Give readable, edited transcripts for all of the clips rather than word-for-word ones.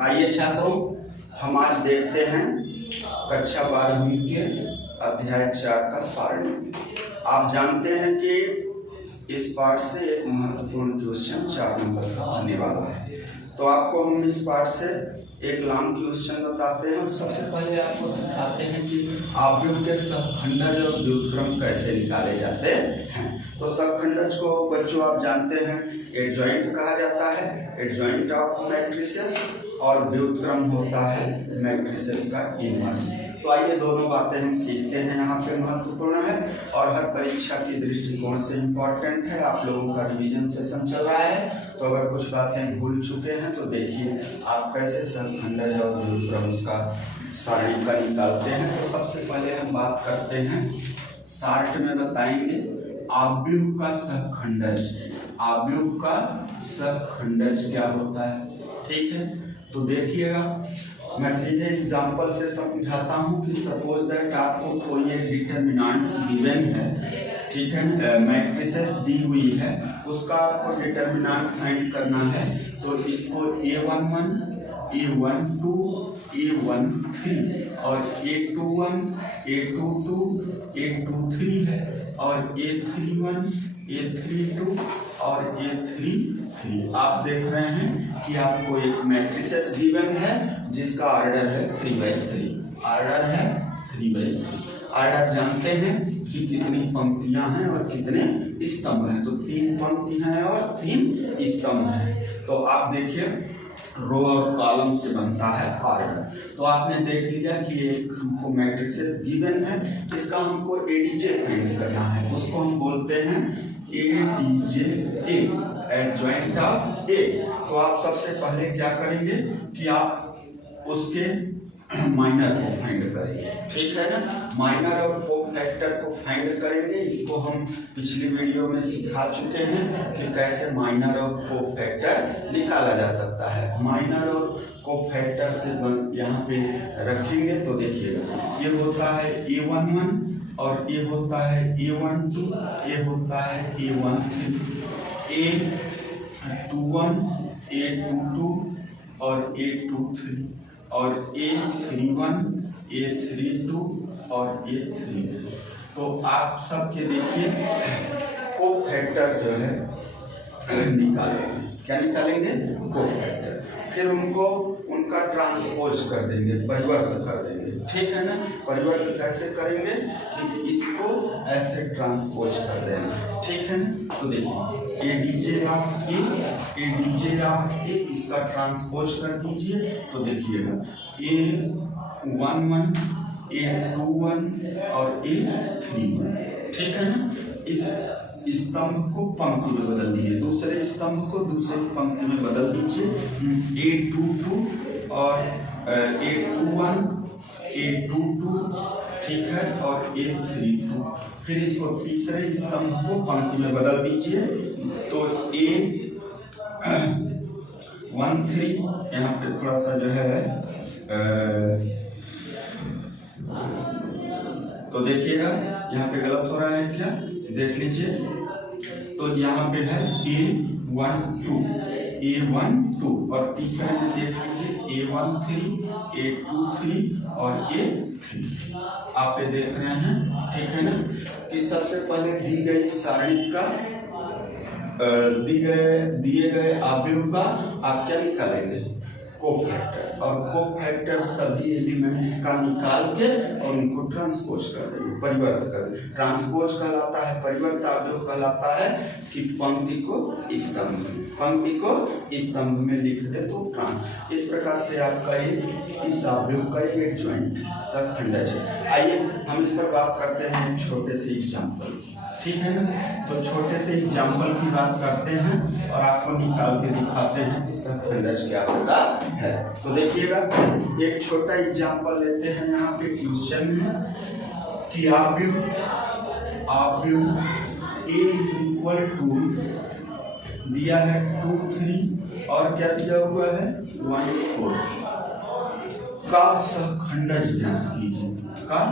आइए छात्रों, हम आज देखते हैं कक्षा 12वीं के अध्याय 4 का सारणी। आप जानते हैं कि इस पाठ से एक महत्वपूर्ण क्वेश्चन 4 नंबर का आने वाला है। तो आपको हम इस पाठ से एक लॉन्ग क्वेश्चन बताते हैं और सबसे पहले आपको सिखाते हैं कि आव्यूह के सहखंडज और व्युत्क्रम कैसे निकाले जाते हैं। तो सहखंडज को बच्चों आप जानते हैं एडजॉइंट कहा जाता है, एडजॉइंट ऑफ मैट्रिसेस, और व्युत्क्रम होता है मैट्रिसेस का इनवर्स। तो आइए दोनों बातें हम सीखते हैं, यहाँ पे महत्वपूर्ण है और हर परीक्षा की दृष्टिकोण से इम्पोर्टेंट है। आप लोगों का रिवीजन सेशन चल रहा है, तो अगर कुछ बातें भूल चुके हैं तो देखिए आप कैसे सहखंडज और व्युत्क्रम का सारणी का निकालते हैं। तो सबसे पहले हम बात करते हैं, शार्ट में बताएंगे आव्यूह का सहखंडज। आव्यूह का सहखंडज क्या होता है, ठीक है। तो देखिएगा, मैं सीधे एग्जाम्पल से समझाता हूँ कि सपोज दैट आपको कोई एक डिटर्मिनेंट्स गिवन है, ठीक है, मैट्रिसेस दी हुई है, उसका आपको डिटर्मिनेंट फाइंड करना है। तो इसको A11, A12, A13 और A21, A22, A23 है और A31, A32 और A33। आप देख रहे हैं कि आपको एक मैट्रिसेस गिवन है जिसका ऑर्डर है 3/3, ऑर्डर है 3/3। ऑर्डर जानते हैं कि कितनी पंक्तियां हैं और कितने स्तंभ हैं, तो 3 पंक्ति हैं और 3 स्तंभ हैं। तो आप देखिए रो और कॉलम से बनता है ऑर्डर। तो आपने देख लिया कि एक हमको मैट्रिसेस गिवन है, इसका हमको एडीजे फाइंड करना है, उसको हम बोलते हैं एडीजे, एडजॉइंट ऑफ ए। तो आप सबसे पहले क्या करेंगे कि आप उसके माइनर को फाइंड करेंगे, ठीक है ना। माइनर और कोफैक्टर को फाइंड करेंगे। इसको हम पिछली वीडियो में सिखा चुके हैं कि कैसे माइनर और कोफैक्टर निकाला जा सकता है। माइनर और कोफैक्टर से यहाँ पे रखेंगे तो देखिएगा, ये होता है A11 और ये होता है A12, ये होता है A13, A21, A22 और A23 और A31, A32 और A33। तो आप सबके देखिए कोफैक्टर जो है निकालेंगे। क्या निकालेंगे? कोफैक्टर। फिर उनको उनका ट्रांसपोज कर देंगे, परिवर्त कर देंगे, ठीक है ना। परिवर्त कैसे करेंगे कि इसको ऐसे ट्रांसपोज कर देंगे, ठीक है ना। तो देखिए ADJ of A, ADJ of A, इसका ट्रांसपोज कर दीजिए। तो देखिएगा A11, A21 और A31, ठीक है ना। इस स्तंभ को पंक्ति में बदल दीजिए, दूसरे स्तंभ को दूसरी पंक्ति में बदल दीजिए। A22 और A21, A22, ठीक है, और A32। फिर इसको तीसरे स्तंभ को पंक्ति में बदल दीजिए। तो A13 यहाँ पे थोड़ा सा जो है तो देखिएगा यहाँ पे गलत हो रहा है क्या, देख लीजिए। तो यहाँ पे है A12 और तीसरे में देख लीजिए A13, A23 और A3। आप ये देख रहे हैं, ठीक है ना, कि सबसे पहले दी गई सारणी का दिए गए आव्यूह का आप क्या निकालेंगे? कोफैक्टर। और कोफैक्टर सभी एलिमेंट्स का निकाल के और उनको ट्रांसपोज कर देंगे, परिवर्त कर देंगे। ट्रांसपोज कहलाता है, परिवर्त आव्यूह कहलाता है कि पंक्ति को स्तंभ में लिख दे तो ट्रांस। इस प्रकार से आपका इस आव्यूह का एडजॉइंट सहखंडज है। आइए हम इस पर बात करते हैं एक छोटे से एग्जाम्पल की, ठीक है ना। तो छोटे से एग्जाम्पल की बात करते हैं और आपको निकाल के दिखाते हैं कि सहखंडज क्या होता है। तो देखिएगा एक छोटा एग्जाम्पल लेते हैं। यहाँ पे क्वेश्चन है कि आव्यूह A इज इक्वल टू दिया है 2, 3 और क्या दिया हुआ है 1, 4 का सहखंडज ज्ञात कीजिए, का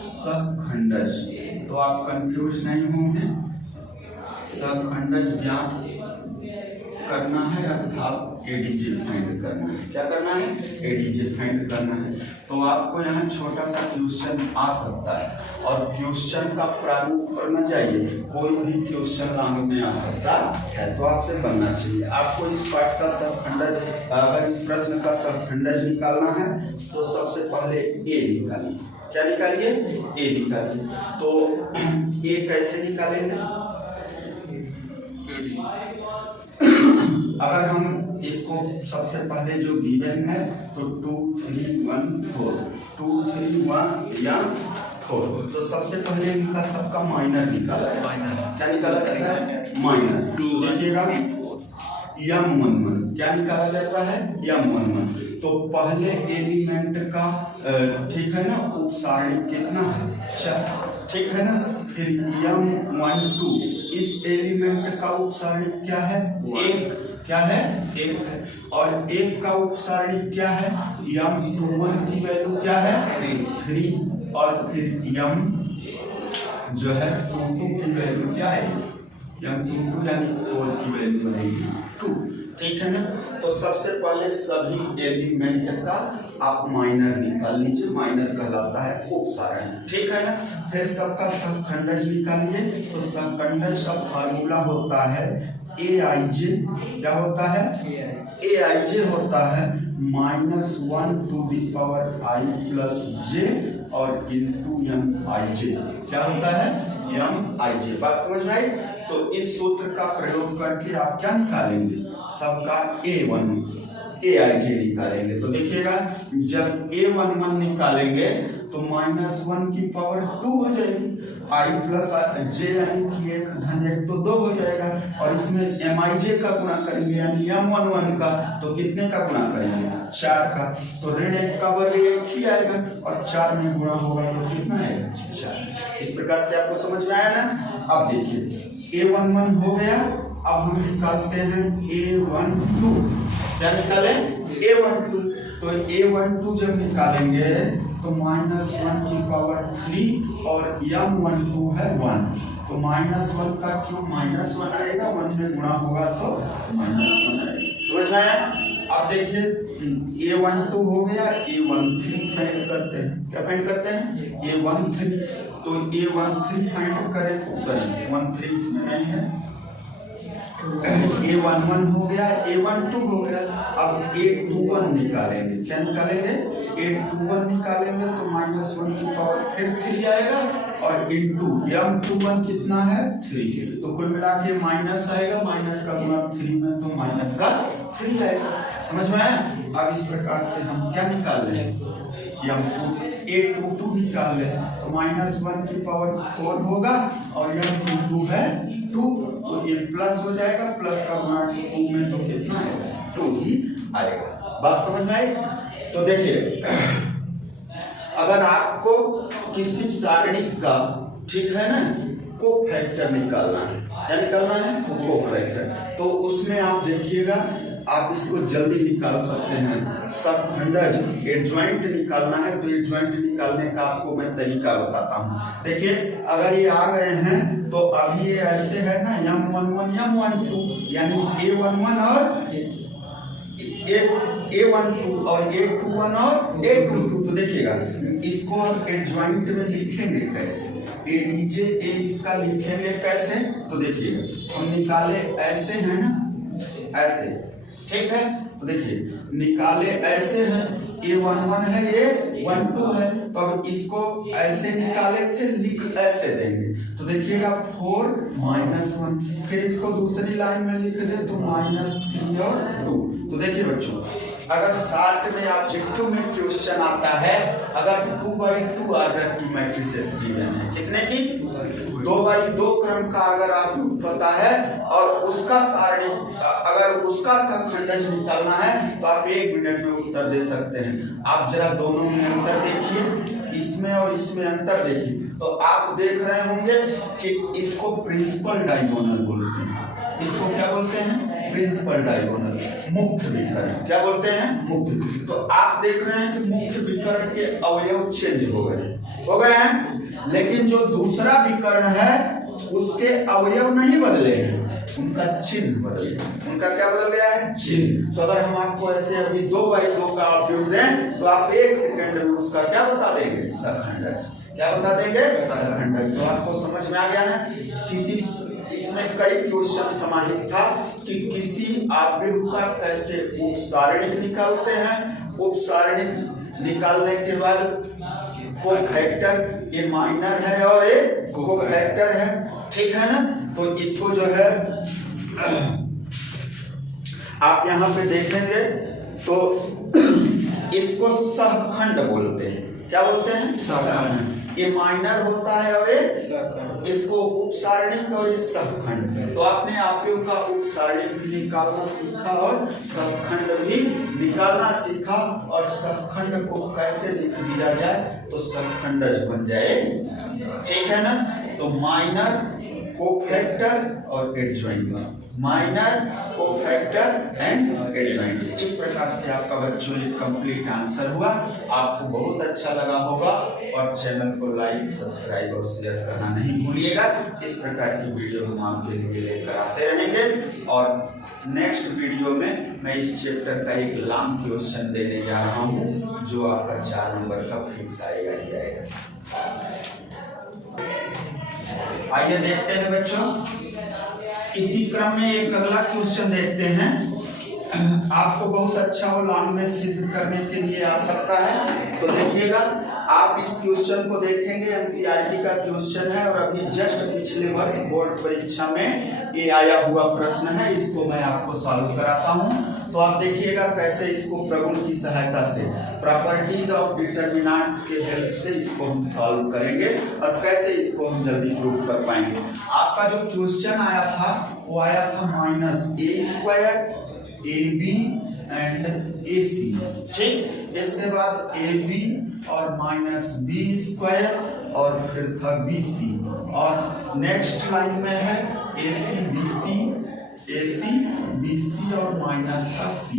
सहखंडज। तो आप कंफ्यूज नहीं होंगे, सहखंडज ज्ञात करना है अर्थात एडीजे फाइंड करना है। क्या करना है? एडीजे फाइंड करना है। तो आपको यहाँ छोटा सा क्वेश्चन आ सकता है और क्वेश्चन का प्रारूप करना चाहिए। कोई भी क्वेश्चन लाने में आ सकता है तो आपसे बनना चाहिए। आपको इस पाठ का सबखंडज, अगर इस प्रश्न का सबखंडज निकालना है तो सबसे पहले ए निकालिए। क्या निकालिए? ए निकालिए। तो ए कैसे निकालेंगे? अगर हम इसको सबसे पहले जो गिवन है तो 2 3 1 4 2 3 1 या 4, तो सबसे पहले इनका सबका माइनर निकाला है। क्या निकाला जाता है? माइनर। देखिएगा M11 क्या निकाला जाता है? M11। तो पहले एलिमेंट का ठीक है ना उपसारणी कितना है? 4, ठीक है ना। फिर M12 इस एलिमेंट का उपसारणी क्या है? 1। क्या है? 1 है। और 1 का उपसारणी क्या है? M21 की वैल्यू क्या है? 3। और फिर M जो है 22 की वैल्यू क्या है? M22 यानी 4 की वैल्यू बनेगी 2। ठीक है ना। तो सबसे पहले सभी एलिमेंट का आप माइनर निकाल लीजिए। माइनर कहलाता है उपसारण। ठीक है ना। फिर सबका सबखंडज निकालिए। तो सबखंडज का फार्मूला होता है AIJ। क्या होता है? AIJ होता है -1 to the power I plus j और इंटू MIJ। क्या होता है? MIJ। बात समझ में आई? तो इस सूत्र का प्रयोग करके आप क्या निकालेंगे? सबका AIJ निकालेंगे। तो देखिएगा जब A11 निकालेंगे तो -1 की पावर 2 हो जाएगी। I प्लस j यानी कि 1 धन 1 तो 2 हो जाएगा। और इसमें MIJ का गुणा करेंगे यानी M11 का, तो कितने का गुणा करेंगे? 4 का। तो ऋण 1 का वर्ग 1 ही आएगा और 4 में गुणा होगा तो कितना आएगा? 4। इस प्रकार से आपको समझ में आया ना। अब देखिए A11 हो गया। अब हम निकालते हैं A12। क्या निकाले? A12। तो A12 जब निकालेंगे तो -1 की पावर 3 और M12 है 1। तो -1 का क्यूब -1 आएगा, 1 में गुणा होगा तो -1 आएगा। समझ में आया? अब देखिए A12 हो गया। A13 फाइंड करते हैं। क्या फाइंड करते हैं? A13। तो A13 फाइंड करें। सॉरी 13 इसमें नहीं है। A11 हो गया, A12 हो गया। अब A21 निकालेंगे। क्या निकालेंगे? A21 निकालेंगे तो -1 की पावर फिर 3 आएगा और इंटू M21 कितना है? 3। तो कुल मिला के माइनस आएगा। माइनस का गुणा 3 में तो माइनस का 3 आएगा। समझ में आया? अब इस प्रकार से हम क्या निकाल लें? A22 निकाल लें तो -1 की पावर 4 होगा और M22 है 2। तो ये प्लस हो जाएगा। प्लस का गुणा 2 में तो कितना आएगा? 2 ही आएगा। बात समझ में आई? तो देखिए अगर आपको किसी सारणी का ठीक है ना कोफैक्टर निकालना है। क्या निकालना है? कोफैक्टर। तो उसमें आप देखिएगा आप इसको जल्दी निकाल सकते हैं। सबखंडज एडजॉइंट निकालना है तो एडजॉइंट निकालने का आपको मैं तरीका बताता हूँ। देखिए अगर ये आ गए हैं तो अभी ये ऐसे है ना M11 M12 यानी A11 और A12 और A21 और A22। तो देखिएगा इसको एडजॉइंट में लिखेंगे कैसे? ADJ A इसका लिखेंगे कैसे? तो देखिएगा हम निकाले ऐसे हैं ना, ऐसे। ठीक है। तो देखिए निकाले ऐसे हैं। A11 है, A12 है। तो अब इसको ऐसे निकाले थे, लिख ऐसे देंगे। तो देखिएगा 4 -1। फिर इसको दूसरी लाइन में लिख दे तो -3 और 2। तो देखिए बच्चों अगर शार्ट में ऑब्जेक्टिव में क्वेश्चन आता है, अगर 2x2 ऑर्डर की मैट्रिसेस गिवन है, कितने की? 2x2 क्रम का अगर आउटपुट होता है और उसका सारणी अगर उसका सबखंडज निकालना है तो आप 1 मिनट में उत्तर दे सकते हैं। आप जरा दोनों में अंतर देखिए, इसमें और इसमें अंतर देखिए। तो आप देख रहे होंगे कि इसको प्रिंसिपल डायगोनल बोलते हैं। इसको क्या बोलते हैं? प्रिंसिपल डायगोनल, मुख्य विकर्ण। क्या बोलते हैं? मुख्य। तो आप देख रहे हैं कि मुख्य विकर्ण के अवयव चेंज हो गए हैं, लेकिन जो दूसरा विकर्ण है उसके अवयव नहीं बदले हैं। उनका चिन्ह बदल गया। उनका क्या बदल गया है? चिन्ह। तो अगर हम आपको ऐसे अभी 2x2 का आव्यूह दें तो आप 1 सेकंड में उसका क्या बता देंगे? सरखंडज। क्या बता देंगे? सरखंडज। तो आपको समझ में आ गया है। इसमें कई क्वेश्चन समाहित था कि किसी आव्यूह का कैसे उपसारणिक निकालते हैं। उपसारणिक निकालने के बाद कोफैक्टर, ये माइनर है और ये कोफैक्टर है, ठीक है ना। तो इसको जो है आप यहाँ पे देखेंगे तो इसको सहखंड बोलते हैं। क्या बोलते हैं? सहखंड। ये माइनर होता है और ये इसको उपसारणिक और इस सहखंड। तो आपने आव्यूह का उपसारणिक भी निकालना सीखा और सहखंड भी निकालना सीखा। और सहखंड को कैसे लिख दिया जाए तो सहखंडज बन जाए, ठीक है ना। तो माइनर, कोफैक्टर और adjoint. Minor, cofactor and adjoint. इस प्रकार से आपका बच्चों ये कंप्लीट आंसर हुआ। आपको बहुत अच्छा लगा होगा और चैनल को लाइक, सब्सक्राइब और शेयर करना नहीं भूलिएगा। इस प्रकार की वीडियो हम आपके लिए लेकर आते रहेंगे। और नेक्स्ट वीडियो में मैं इस चैप्टर का एक लॉन्ग क्वेश्चन देने जा रहा हूँ जो आपका 4 नंबर का फिक्स आएगा ही आएगा। आइए देखते हैं बच्चों, इसी क्रम में एक अगला क्वेश्चन देखते हैं। आपको बहुत अच्छा वो लॉन्ग में सिद्ध करने के लिए आ सकता है। तो देखिएगा, आप इस क्वेश्चन को देखेंगे, एनसीईआरटी का क्वेश्चन है और अभी जस्ट पिछले वर्ष बोर्ड परीक्षा में ये आया हुआ प्रश्न है। इसको मैं आपको सॉल्व कराता हूँ। तो आप देखिएगा कैसे इसको प्रगुण की सहायता से, प्रॉपर्टीज ऑफ डिटर्मिनेंट के हेल्प से इसको हम सॉल्व करेंगे और कैसे इसको हम जल्दी प्रूफ कर पाएंगे। आपका जो क्वेश्चन आया था वो आया था -a² AB एंड AC, ठीक। इसके बाद AB और -b² और फिर था BC और नेक्स्ट लाइन में है AC BC और माइनस का C²।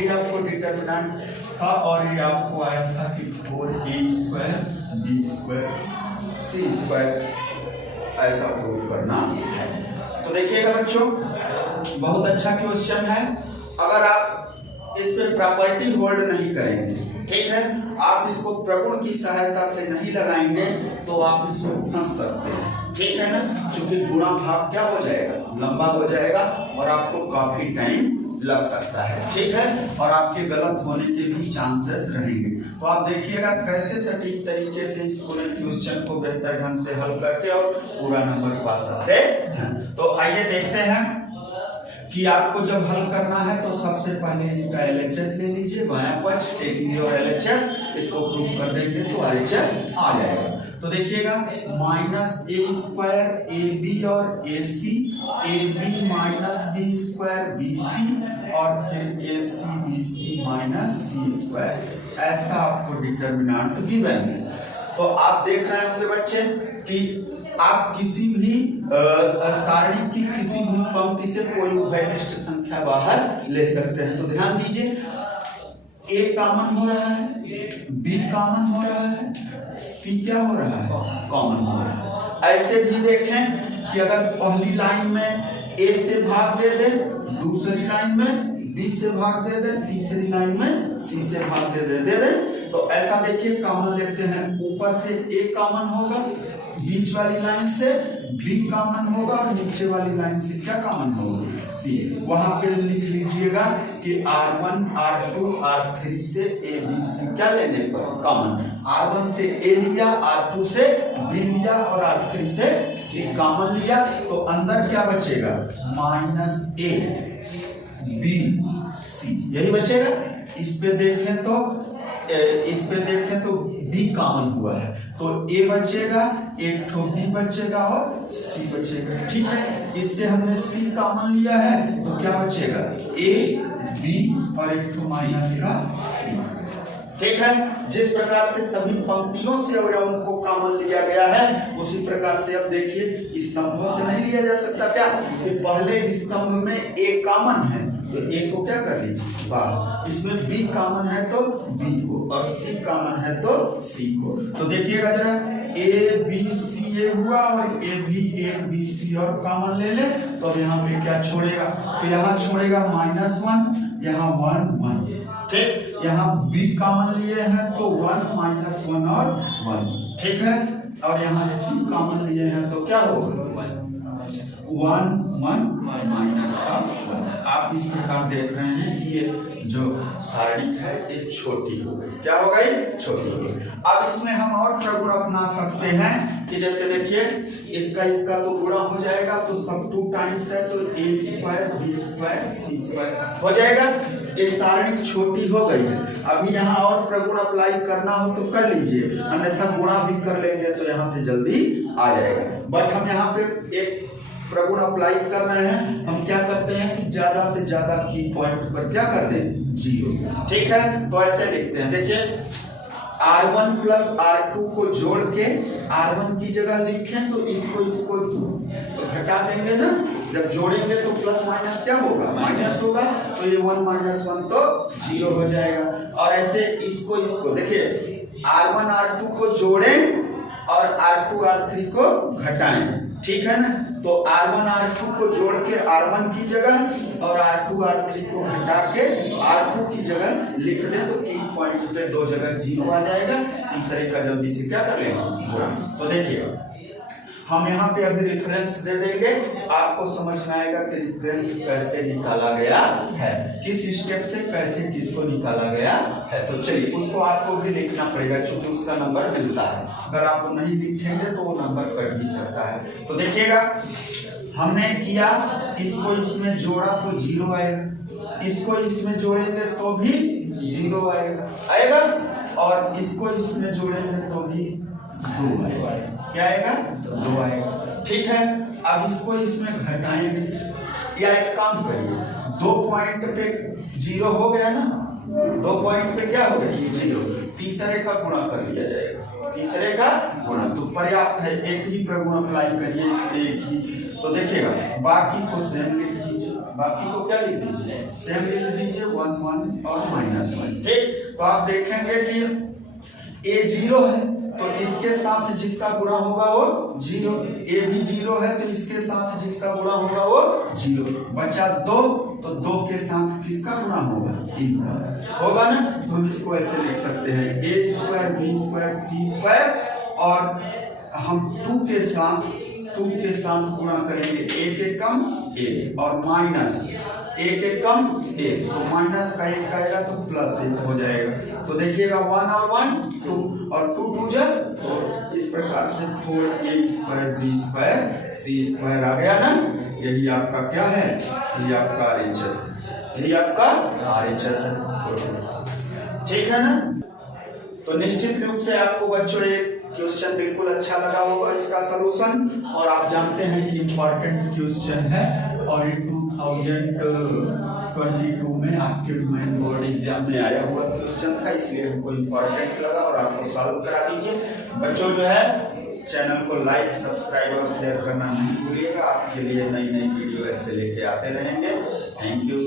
ये आपको डिटर्मिनेंट था और ये आपको आया था कि 4a² b² c², ऐसा प्रूव करना है। तो देखिएगा बच्चों, बहुत अच्छा क्वेश्चन है। अगर आप इस पे प्रॉपर्टी होल्ड नहीं करेंगे, ठीक है, आप इसको प्रगुण की सहायता से नहीं लगाएंगे तो आप इसमें फंस सकते हैं, ठीक है ना। क्योंकि गुणा भाग क्या हो जाएगा? लंबा हो जाएगा और आपको काफी टाइम लग सकता है, ठीक है, और आपके गलत होने के भी चांसेस रहेंगे। तो आप देखिएगा कैसे सटीक तरीके से इस पूरे क्वेश्चन को बेहतर ढंग से हल करके और पूरा नंबर पा सकते हैं। तो आइए देखते हैं कि आपको जब हल करना है तो सबसे पहले इसका LHS ले लीजिए, बायां पक्ष टेकिंग योर LHS, इसको प्रूफ कर देंगे तो RHS आ जाएगा। तो देखिएगा -a² AB और AC, AB -b² BC और फिर AC BC -c², ऐसा आपको डिटर्मिनेंट गिवन है। तो आप देख रहे होंगे बच्चे कि आप किसी भी सारणी की किसी भी पंक्ति से कोई उभयनिष्ठ संख्या बाहर ले सकते हैं। तो ध्यान दीजिए, A कॉमन हो रहा है, B कॉमन हो रहा है, C क्या हो रहा है? कॉमन हो रहा है। ऐसे भी देखें कि अगर पहली लाइन में A से भाग दे दे, दूसरी लाइन में B से भाग दे दे, तीसरी लाइन में C से भाग दे दे, तो ऐसा देखिए कॉमन लेते हैं। ऊपर से A कॉमन होगा, बीच वाली लाइन से B कॉमन होगा और नीचे वाली लाइन से क्या कॉमन होगा? C। वहां पे लिख लीजिएगा कि R1 R2 R3 से A B C क्या लेने पर कॉमन, R1 से A लिया, R2 से B लिया और R3 से C कॉमन लिया, तो अंदर क्या बचेगा? -a B C, यही बचेगा। इस पे देखें तो B कॉमन हुआ है, तो A बचेगा, एक ठो B बचेगा और C बचेगा, ठीक है। इससे हमने C कॉमन लिया है तो क्या बचेगा? A B और एक ठो माइनस का C, ठीक है। जिस प्रकार से सभी पंक्तियों से अवयवों को कॉमन लिया गया है उसी प्रकार से अब देखिए स्तंभों से नहीं लिया जा सकता क्या? कि पहले स्तंभ में A कॉमन है, तो ए को क्या कर लीजिए बाहर, इसमें बी कॉमन है तो बी को और सी कॉमन है तो सी को। तो देखिएगा जरा ए बी सी ए हुआ और ए बी सी और कॉमन ले ले तो अब यहाँ पे क्या छोड़ेगा, तो यहाँ छोड़ेगा -1, यहाँ 1 1, ठीक। यहाँ बी कॉमन लिए हैं तो 1 -1 और 1, ठीक है। और यहाँ सी कॉमन लिए हैं तो क्या होगा 1 1 -1। आप इस प्रकार देख रहे हैं कि ये जो सारणिक है ये छोटी हो गई, क्या हो गई, छोटी हो गई। अब इसमें हम और प्रगुण अपना सकते हैं कि जैसे देखिए इसका तो गुणा हो जाएगा तो सब 2 टाइम्स है तो a² b² c² हो जाएगा। ये सारणिक छोटी हो गई है। अभी यहाँ और प्रगुण अप्लाई करना हो तो कर लीजिए, अन्यथा गुणा भी कर लेंगे तो यहाँ से जल्दी आ जाएगा। बट हम यहाँ पे एक प्रगुण अप्लाई कर रहे हैं, हम क्या करते हैं कि ज्यादा से ज्यादा की पॉइंट पर क्या कर दें 0, ठीक है। तो ऐसे लिखते हैं, देखिए R1 प्लस R2 को जोड़ के R1 की जगह लिखें तो इसको तो घटा देंगे ना, जब जोड़ेंगे तो प्लस माइनस क्या होगा माइनस होगा, तो ये 1 -1 तो 0 हो जाएगा। और ऐसे इसको देखिए R1 R2 को जोड़ें और R2 R3 को घटाएं, ठीक है ना। तो R1 R2 को जोड़ के R1 की जगह और R2 R3 को घटा के R2 की जगह लिख दें तो की पॉइंट पे 2 जगह 0 आ जाएगा। तीसरे का जल्दी से क्या कर लेंगे, तो देखिएगा हम यहाँ पे अभी रेफरेंस दे देंगे, आपको समझ में आएगा कि रेफरेंस कैसे निकाला गया है, किस स्टेप से कैसे किसको निकाला गया है। तो चलिए उसको आपको भी लिखना पड़ेगा क्योंकि उसका नंबर मिलता है, अगर आप नहीं लिखेंगे तो वो नंबर कट भी सकता है। तो देखिएगा हमने किया, इसको इसमें जोड़ा तो 0 आएगा, इसको इसमें जोड़ेंगे तो भी 0 आएगा और इसको इसमें जोड़ेंगे तो भी 2 आएगा, क्या आएगा 2 आएगा, ठीक है। अब इसको इसमें घटाएंगे या एक काम करिए 2 पॉइंट पे 0 हो गया ना, 2 पॉइंट पे क्या हो गया 0, तीसरे का गुणा कर लिया जाएगा, तीसरे का गुणा तो पर्याप्त है। एक ही प्रगुण अप्लाई करिए इसमें एक ही, तो देखिएगा बाकी को सेम लिख दीजिए, बाकी को क्या लिख दीजिए सेम लिख दीजिए 1 1 और -1, ठीक। तो आप देखेंगे कि a 0 है तो इसके साथ जिसका गुणा होगा वो 0, ए भी 0 है तो इसके साथ जिसका गुणा होगा वो 0, बचा 2 तो 2 के साथ किसका गुणा होगा 3 का होगा ना। तो हम इसको ऐसे लिख सकते हैं a² b² c² और हम 2 के साथ गुणा करेंगे, a के कम a और माइनस a के कम a, तो माइनस का 1 आएगा तो प्लस 1 हो जाएगा। तो देखिएगा 1 और 1 2 और 2 2 जब तो इस प्रकार से 4a² b² c² आ गया ना। यही आपका क्या है, यही आपका RHS है, यही आपका RHS है, ठीक है ना। तो निश्चित रूप से आपको बच्चों एक क्वेश्चन बिल्कुल अच्छा लगा होगा इसका सलूशन, और आप जानते हैं कि इम्पोर्टेंट क्वेश्चन है और ये 2022 में आपके मेन बोर्ड एग्जाम में आया हुआ क्वेश्चन था, इसलिए हमको इम्पोर्टेंट लगा और आपको सॉल्व करा दीजिए। बच्चों जो है चैनल को लाइक सब्सक्राइब और शेयर करना नहीं भूलिएगा, आपके लिए नई वीडियो ऐसे लेके आते रहेंगे। Thank you.